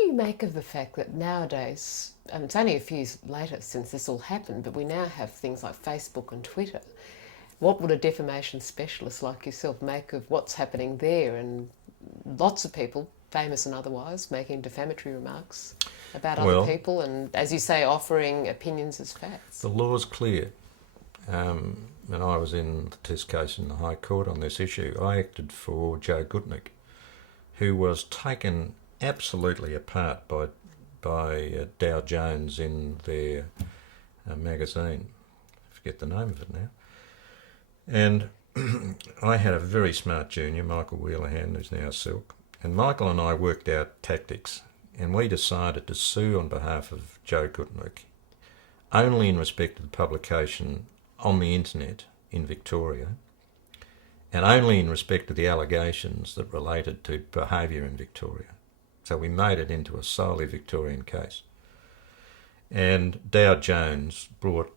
do you make of the fact that nowadays, it's only a few years later since this all happened, but we now have things like Facebook and Twitter. What would a defamation specialist like yourself make of what's happening there, and lots of people, famous and otherwise, making defamatory remarks about other Well, people and, as you say, offering opinions as facts? the law's clear. And I was in the test case in the High Court on this issue. I acted for Joe Gutnick, who was taken absolutely apart by Dow Jones in their magazine. I forget the name of it now. And I had a very smart junior, Michael Wheelerhan, who's now Silk, and Michael and I worked out tactics, and we decided to sue on behalf of Joe Gutnick only in respect of the publication on the internet in Victoria, and only in respect of the allegations that related to behaviour in Victoria. So we made it into a solely Victorian case. And Dow Jones brought,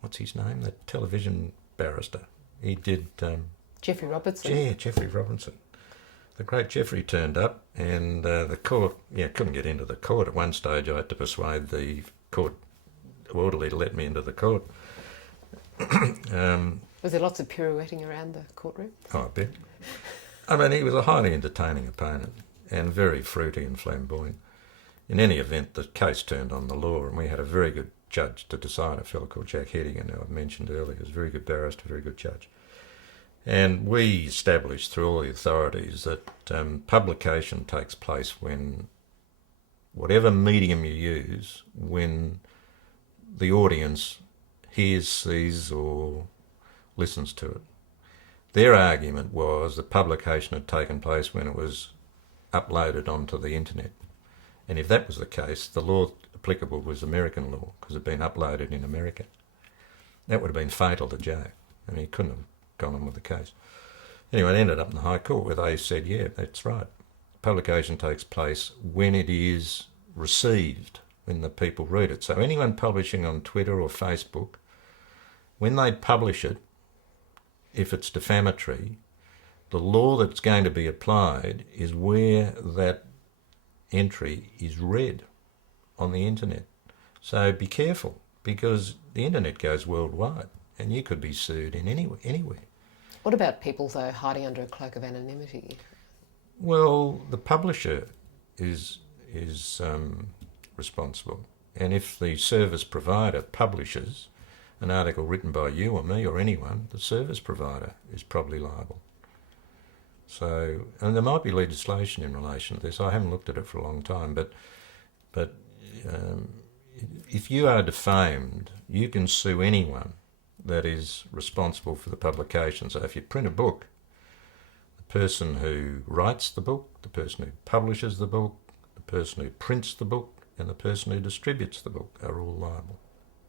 what's his name, the television barrister. He did... Jeffrey Robertson. Yeah, Jeffrey Robinson. The great Jeffrey turned up, and the court, couldn't get into the court. At one stage I had to persuade the court orderly to let me into the court. Was there lots of pirouetting around the courtroom? Oh, I bet. I mean, he was a highly entertaining opponent and very fruity and flamboyant. In any event, the case turned on the law, and we had a very good judge to decide, a fellow called Jack Hedigan, who I've mentioned earlier. He was a very good barrister, very good judge. And we established through all the authorities that publication takes place when, whatever medium you use, when the audience hears, sees or listens to it. Their argument was that publication had taken place when it was uploaded onto the internet. And if that was the case, the law applicable was American law, because it had been uploaded in America. That would have been fatal to Joe. I mean, he couldn't have gone on with the case. Anyway, it ended up in the High Court where they said, yeah, that's right. Publication takes place when it is received, when the people read it. So anyone publishing on Twitter or Facebook, when they publish it, if it's defamatory, the law that's going to be applied is where that entry is read on the internet. So be careful, because the internet goes worldwide and you could be sued in anywhere. What about people, though, hiding under a cloak of anonymity? Well, the publisher is responsible. And if the service provider publishes an article written by you or me or anyone, the service provider is probably liable. So, and there might be legislation in relation to this. I haven't looked at it for a long time, but if you are defamed, you can sue anyone that is responsible for the publication. So if you print a book, the person who writes the book, the person who publishes the book, the person who prints the book, and the person who distributes the book are all liable.